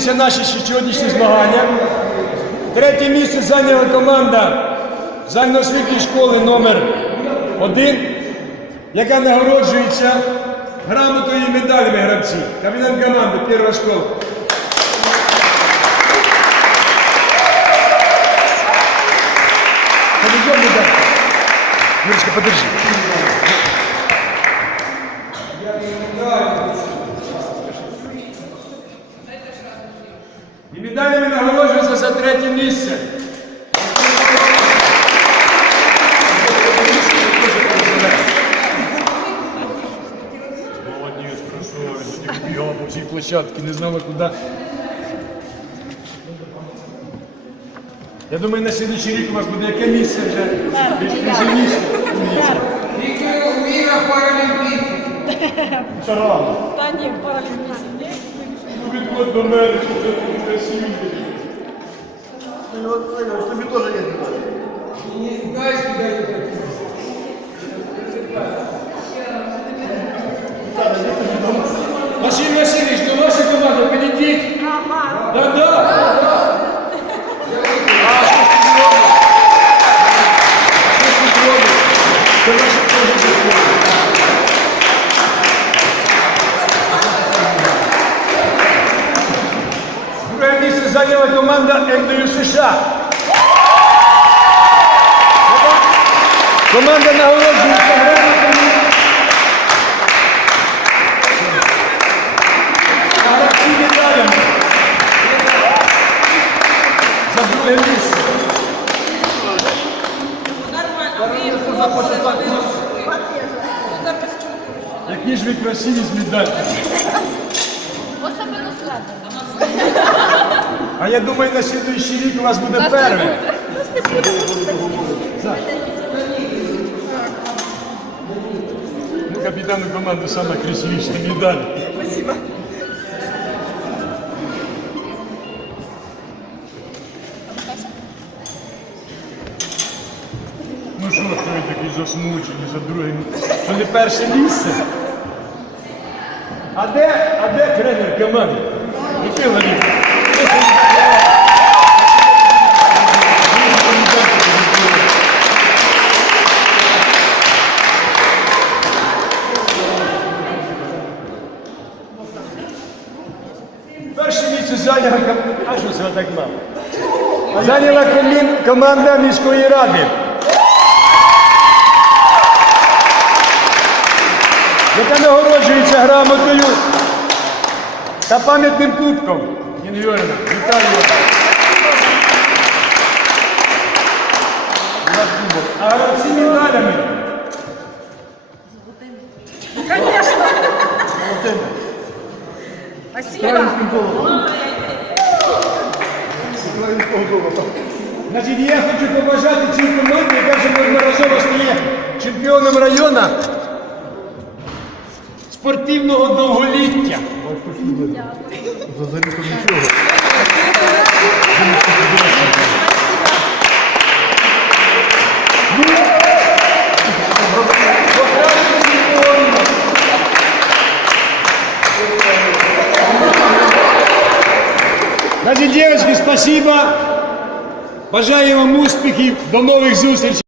закінчилися наші сьогоднішні змагання. Третє місце зайняла команда загальноосвітньої школи номер 1 яка нагороджується грамотою і медалями гравців. Капітан команди перша школа. Юрочка, подержи. І медалями нагороджується за третє місце. Молодець, по всій площадці, не знала куди. Я думаю, на слідуючий рік у вас буде яке місце вже? Більш призовніше. Віктор Віра Паралімпійці. Та ні, паралімпійці что до мене, що це такі красиві. Тобі теж є. Зайняла команда МДЮ США. Команда нагороджується грамотами. За друге місце. Які ж ви красиві з медальками. Особливо складно. А я думаю, на слідуючий рік у вас буде. Так. Ну, капітану команди саме красивіша медаль. Ну що, що ви такі засмучені за друге місце? Що не перше місце? А де, а де тренер команди? Микола Вікторович. Перше місце зайняла ком- А що це так мало? Зайняла команда міської ради. Яка нагороджується грамотою та пам'ятним кубком. Ніна вітаю вас. А гравці медалями. Конечно. Спасибо. Українського золота. Значить, я хочу побажати цій команді, яка вже неодноразово стає чемпіоном району спортивного довголіття. За заліком нічого. Значить, девочки, спасибо. Бажаю вам успіхів. До нових зустрічей.